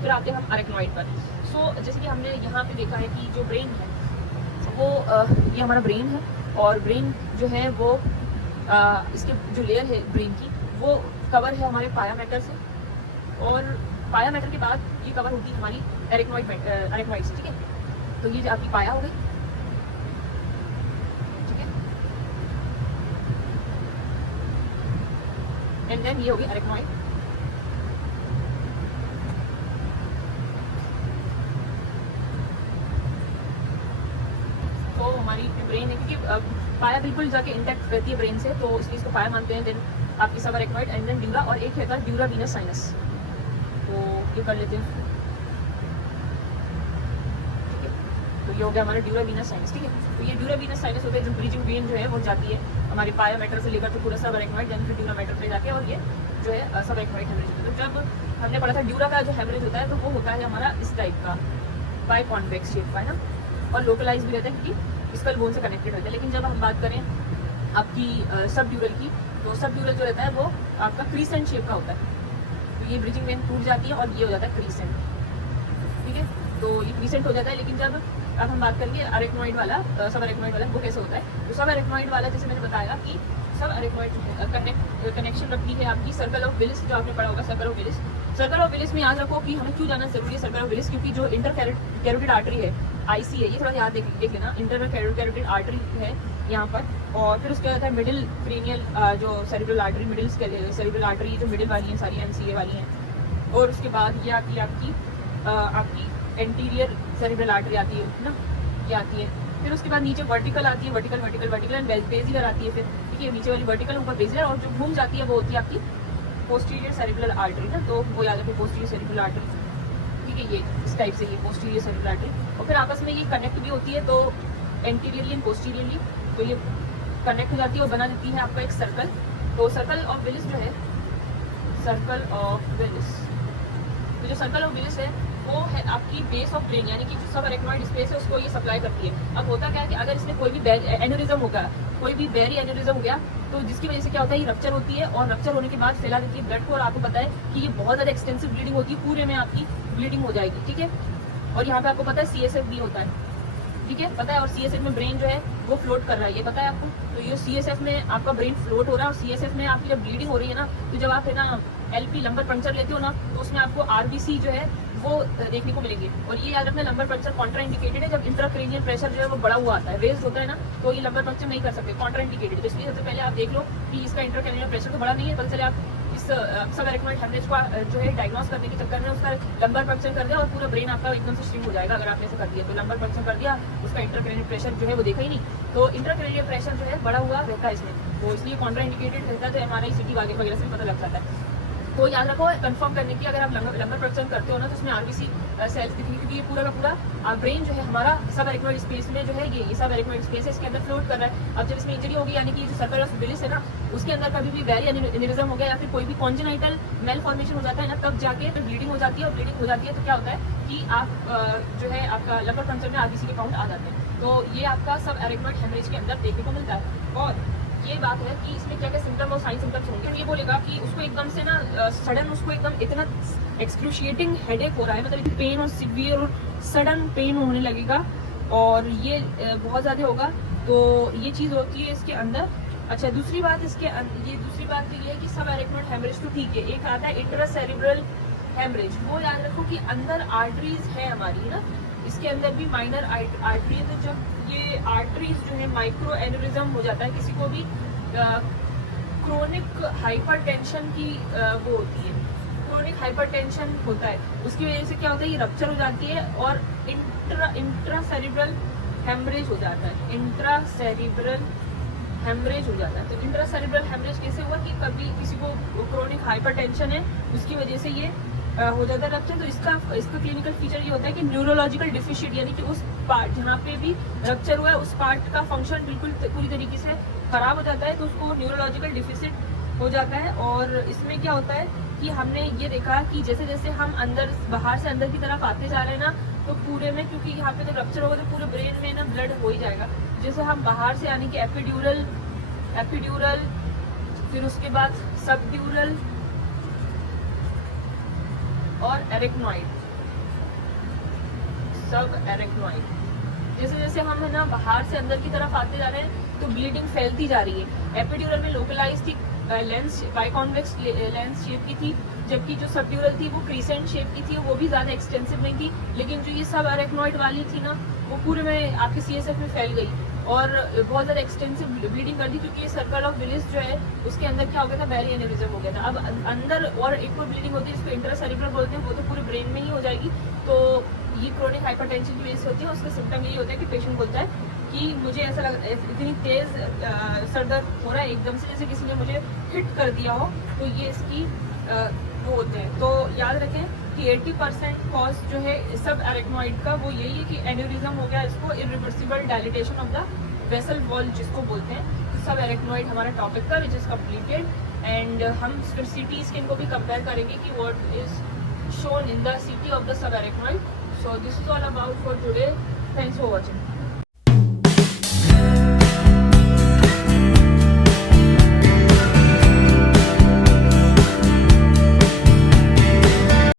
फिर आते हैं हम अरेक्नॉइड पर। सो जैसे कि हमने यहाँ पे देखा है कि जो ब्रेन है वो ये हमारा ब्रेन है, और ब्रेन जो है वो इसके जो लेयर है ब्रेन की वो कवर है हमारे पाया मैटर से, और पाया मैटर के बाद ये कवर होती है हमारी अरेक्नॉइड से, ठीक है। तो ये आपकी पाया हो गई, ठीक है, एंड देन ये होगी अरेक्नॉइड। तो हमारी ब्रेन है, क्योंकि पाया बिल्कुल जाके इंटैक्ट रहती है ब्रेन से, तो इसलिए इसको पाया मानते हैं। देन आपकी सब अरेक्नॉइड एंड देन ड्यूरा, और एक है ड्यूरा वीनस साइनस। तो ये कर लेते हैं, ठीक है। तो ये हो गया हमारा ड्यूरा वीनस साइनस, ठीक है। तो ये ड्यूरा वीनस साइनस होता है, जो ब्रीजिंग वेन जो है वो जाती है हमारे पाया मैटर से लेकर तो पूरा सब अरेक्नॉइड, देन फिर ड्यूरा मैटर पे जाके, और ये जो है सब अरेक्नॉइड हेमरेज होता है। तो जब हमने पढ़ा था ड्यूरा का जो हेमरेज होता है तो वो होता है हमारा इस टाइप का बाय कॉन्वेक्स शेप का, है ना, और लोकलाइज भी रहता है क्योंकि स्कल बोन से कनेक्टेड होता है। लेकिन जब हम बात करें आपकी सब ड्यूरल की, तो सब ड्यूरल जो रहता है वो आपका क्रीसेंट शेप का होता है। तो ये ब्रिजिंग वेन टूट जाती है और ये हो जाता है क्रीसेंट, ठीक है। तो ये क्रीसेंट हो जाता है। लेकिन जब अब हम बात करेंगे अरेक्नॉइड वाला, सब अरेक्नॉइड वाला वो कैसे होता है। तो सब अरेक्नॉइड वाला जैसे मैंने बताया कि सब अरेक्नॉइड कनेक्शन रखती है आपकी सर्कल ऑफ विलिस, जो आपने पढ़ा होगा circle of Willis. Circle of Willis में याद रखो कि हमें क्यों जाना जरूरी है सर्कल ऑफ विलिस, क्योंकि जो इंटर कैरोटिड आर्टरी है आईसी है, ये थोड़ा याद देख लेना, इंटरनल कैरोटिड आर्टरी है यहाँ पर। और फिर उसके बाद है मिडिल क्रेनियल जो cerebral artery, middle cerebral artery जो मिडिल वाली हैं सारी एमसीए वाली हैं। और उसके बाद ये आती है आपकी एंटीरियर सेरिब्रल आर्टरी आती है ना, ये आती है। फिर उसके बाद नीचे वर्टिकल आती है, वर्टिकल एंड बेसिलर आती है फिर, ठीक है। नीचे वाली वर्टिकल, ऊपर बेसिलर, और जो घूम जाती है वो होती है आपकी पोस्टीरियर सेरिब्रल आर्टरी ना, तो वो याद रखो पोस्टीरियर सेरिब्रल आर्टरी, ठीक है। ये इस टाइप से ये पोस्टीरियर सेरिब्रल आर्टरी, और फिर आपस में ये कनेक्ट भी होती है, तो एंटीरियरली एंड पोस्टीरियरली, तो ये कनेक्ट हो जाती है और बना देती है आपका एक सर्कल। तो सर्कल ऑफ विलिस जो है, सर्कल ऑफ विलिस, तो जो सर्कल ऑफ विलिस है वो है आपकी बेस ऑफ ब्रेन, यानी कि जो सब अरेक्नॉइड स्पेस है उसको ये सप्लाई करती है। अब होता क्या है कि अगर इसमें कोई भी एन्यूरिज्म होगा, कोई भी बेरी एन्यूरिज्म हो गया, तो जिसकी वजह से क्या होता है, ये रप्चर होती है, और रप्चर होने के बाद फैला देती है ब्लड को, और आपको पता है कि ये बहुत ज़्यादा एक्सटेंसिव ब्लीडिंग होती है, पूरे में आपकी ब्लीडिंग हो जाएगी, ठीक है। और यहाँ पे आपको पता है सीएसएफ भी होता है, ठीक है, पता है। और सीएसएफ में ब्रेन जो है वो फ्लोट कर रहा है, ये पता है आपको। तो ये सीएसएफ में आपका ब्रेन फ्लोट हो रहा है, और सीएसएफ में आपकी जब ब्लीडिंग हो रही है ना, तो जब आप है ना एलपी लंबर पंक्चर लेते हो ना, तो उसमें आपको आरबीसी जो है वो देखने को मिलेंगे। और ये याद रखना, लंबर पंक्चर कॉन्ट्रा इंडिकेटेड है जब इंट्राक्रेनियल प्रेशर जो है वो बढ़ा हुआ आता है, रेज्ड होता है ना, तो ये लंबर पंक्चर नहीं कर सकते, कॉन्ट्रा इंडिकेटेड। तो इसलिए सबसे पहले आप देख लो कि इसका इंट्राक्रेनियल प्रेशर तो बढ़ा नहीं है, पता चले आप इस सब अरेक्नॉइड हेमरेज को जो है डायग्नोस करने के चक्कर में उसका लंबर पंक्चर कर दिया, और पूरा ब्रेन आपका एकदम से श्रिंक हो जाएगा अगर आपने ऐसा कर दिया। तो लंबर पंक्चर कर दिया, उसका इंट्राक्रेनियल प्रेशर जो है वो देखा ही नहीं, तो इंट्राक्रेनियल प्रेशर जो है बढ़ा हुआ रहता है इसमें, तो इसलिए कॉन्ट्रा इंडिकेटेड रहता है, तो एमआरआई सीटी वगैरह से पता लग जाता है। तो याद रखो कंफर्म करने की, अगर आप लंबर पंक्चर करते हो ना, तो उसमें आरबीसी सेल्स दिखेंगे, क्योंकि ये पूरा का पूरा ब्रेन जो है हमारा सब अरेक्नॉइड स्पेस में जो है ये सब अरेक्नॉइड स्पेस है, इसके अंदर फ्लोट कर रहा है। अब जब इसमें इंजरी होगी, यानी कि जो सर्कल ऑफ विलिस है ना, उसके अंदर कभी भी वेरी एन्यूरिज्म हो गया, या फिर कोई भी कॉन्जेनाइटल मेल फॉर्मेशन हो जाता है ना, तब जाके फिर ब्लीडिंग हो जाती है, और ब्लीडिंग हो जाती है तो क्या होता है कि आप जो है आपका लंबर पंक्चर में आरबीसी के काउंट आ जाते हैं। तो ये आपका सब अरेक्नॉइड हेमरेज के अंदर देखने को मिलता है। और ये बात है कि इसमें क्या क्या सिम्टम और साइन सिम्टम्स होंगे। ये बोलेगा कि उसको एकदम से ना सडन उसको एकदम इतना एक्सक्रूशिएटिंग हेडेक हो रहा है, मतलब पेन और सिवियर और सडन पेन होने लगेगा, और ये बहुत ज़्यादा होगा, तो ये चीज़ होती है इसके अंदर। अच्छा, दूसरी बात दूसरी बात तो ये है कि सब अरेक्नॉइड हेमरेज तो ठीक है, एक आता है इंट्रासेरिब्रल हेमरेज, वो याद रखो कि अंदर आर्टरीज है हमारी ना, इसके अंदर भी माइनर आर्टरी है। तो जब ये आर्टरीज जो है माइक्रो एन्यूरिज्म हो जाता है, किसी को भी क्रोनिक हाइपरटेंशन की वो होती है, क्रोनिक हाइपरटेंशन होता है, उसकी वजह से क्या होता है, ये रप्चर हो जाती है और इंट्रासेरिब्रल हेमरेज हो जाता है, इंट्रासेरिब्रल हेमरेज हो जाता है। तो इंट्रासेरिब्रल हेमरेज कैसे हुआ कि कभी किसी को क्रोनिक हाइपरटेंशन है, उसकी वजह से ये हो जाता है रप्चर। तो इसका क्लिनिकल फीचर ये होता है कि न्यूरोलॉजिकल डिफिशिट, यानी कि उस पार्ट जहाँ पे भी रप्चर हुआ है उस पार्ट का फंक्शन बिल्कुल पूरी तरीके से खराब हो जाता है, तो उसको न्यूरोलॉजिकल डिफिसिट हो जाता है। और इसमें क्या होता है कि हमने ये देखा कि जैसे जैसे हम बाहर से अंदर की तरफ आते जा रहे हैं ना, तो पूरे में, क्योंकि यहाँ पे जब रप्चर होगा तो पूरे ब्रेन में ना ब्लड हो ही जाएगा। जैसे हम बाहर से यानी कि एपिड्यूरल, फिर उसके बाद सबड्यूरल और एरेक्नॉइड, सब एरेक्नॉइड। जैसे जैसे हम है ना बाहर से अंदर की तरफ आते जा रहे हैं तो ब्लीडिंग फैलती जा रही है। एपिड्यूरल में लोकलाइज थी, लेंस बाइकॉन्वेक्स लेंस शेप की थी, जबकि जो सबड्यूरल थी वो क्रीसेंट शेप की थी, वो भी ज़्यादा एक्सटेंसिव नहीं थी। लेकिन जो ये सब एरेक्नॉइड वाली थी ना, वो पूरे में आपके CSF में फैल गई और बहुत ज़्यादा एक्सटेंसिव ब्लीडिंग कर दी, क्योंकि ये सर्कल ऑफ विलिस जो है उसके अंदर क्या हो गया था, बैरी एनेरिज्म हो गया था। अब अंदर और एक और ब्लीडिंग होती है जिसको इंट्रासेरिब्रल बोलते हैं, वो तो पूरे ब्रेन में ही हो जाएगी। तो ये क्रोनिक हाइपरटेंशन की वजह से होती है। उसका सिम्टम यही होता है कि पेशेंट बोलता है कि मुझे ऐसा लग इतनी तेज़ सर दर्द हो रहा है एकदम से, जैसे किसी ने मुझे हिट कर दिया हो। तो ये इसकी वो होते हैं। तो याद रखें कि 80% कॉज जो है सब एरेक्नॉइड का वो यही है कि एन्यूरिज्म हो गया, इसको irreversible dilatation of the vessel wall जिसको बोलते हैं। तो सब एरेक्नॉइड हमारा टॉपिक था विच इज़ कम्प्लीटेड। एंड हम फिर CT स्कैन को भी कंपेयर करेंगे कि what is shown in the CT of the subarachnoid. So this is all about for today. Thanks for watching.